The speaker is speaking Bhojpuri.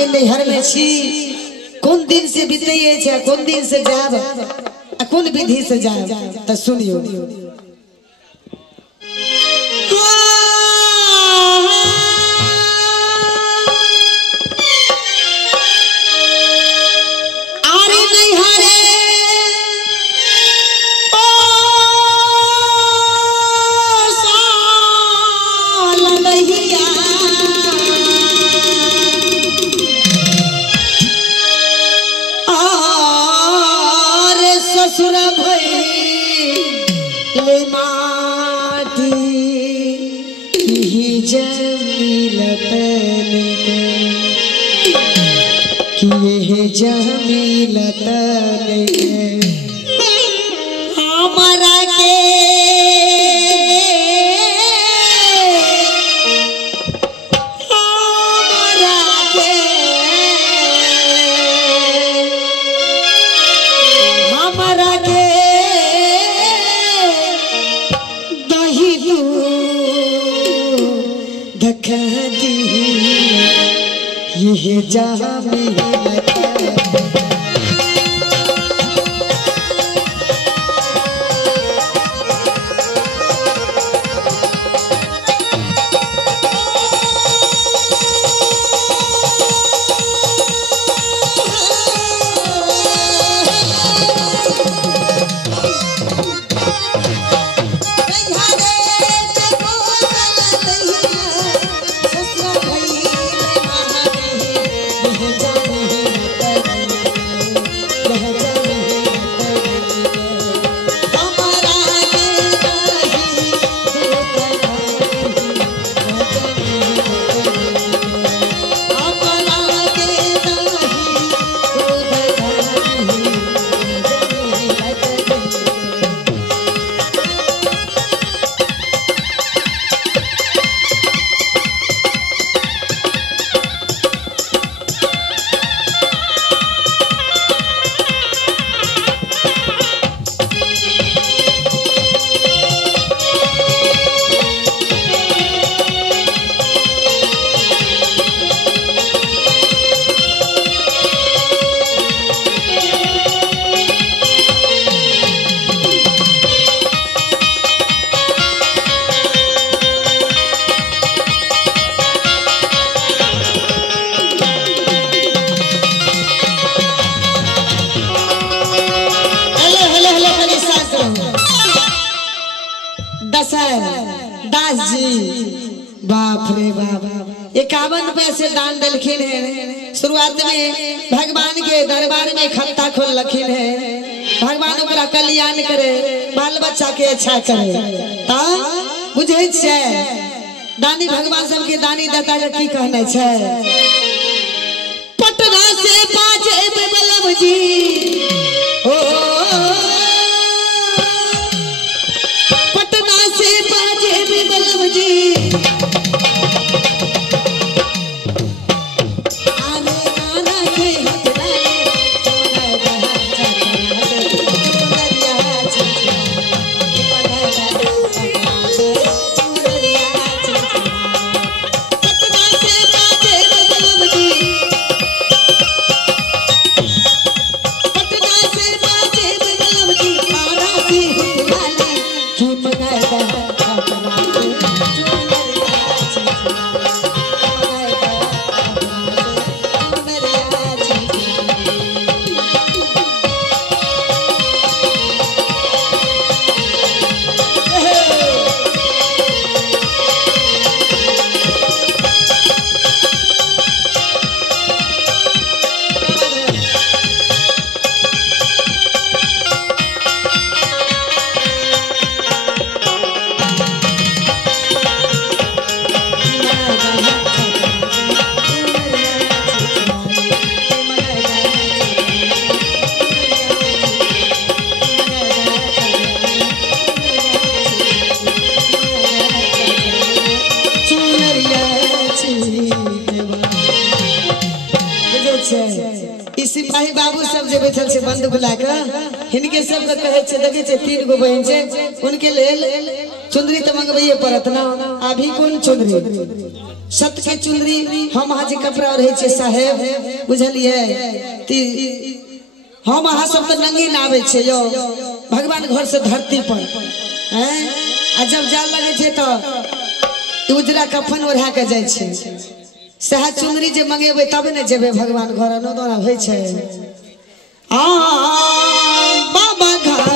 जे नैहर में छी कौन दिन से बीते छे कौन दिन से जाब कौन विधि से जाब त सुनियो। ये जहाँ दास जी बाप रे बाप 51 पैसे दान दिलखिन है। शुरुआत में भगवान के दरबार में खाता खोल लखिन है। भगवान ओकरा कल्याण करे बाल बच्चा के अच्छा करे ता बुझे छे। दानी भगवान सबके दानी दाता के की कहने छे। पटना से बाजे बलम जी ओ सिपाही बाबू सब जे बैठल से बंदूक लाके हिनके सब के कहे छे देखे छे 3 गो बहन छे उनके लेल चुंदरी त मंगबइए पड़त ना। अभी कौन चुंदरी सत के चुनरी हम आज कपड़ा रहे छे साहेब बुझलिए हम अहाँ सब तो नंगी ना आवे छे यो भगवान घर से धरती पर हैं आ जब जाल लगे छे तो उजरा कफन ओढ़ा के जाय छे सह चुनरी जे मंगेबे तब ने जेबे भगवान घर न दोना होय छे आ बाबा घर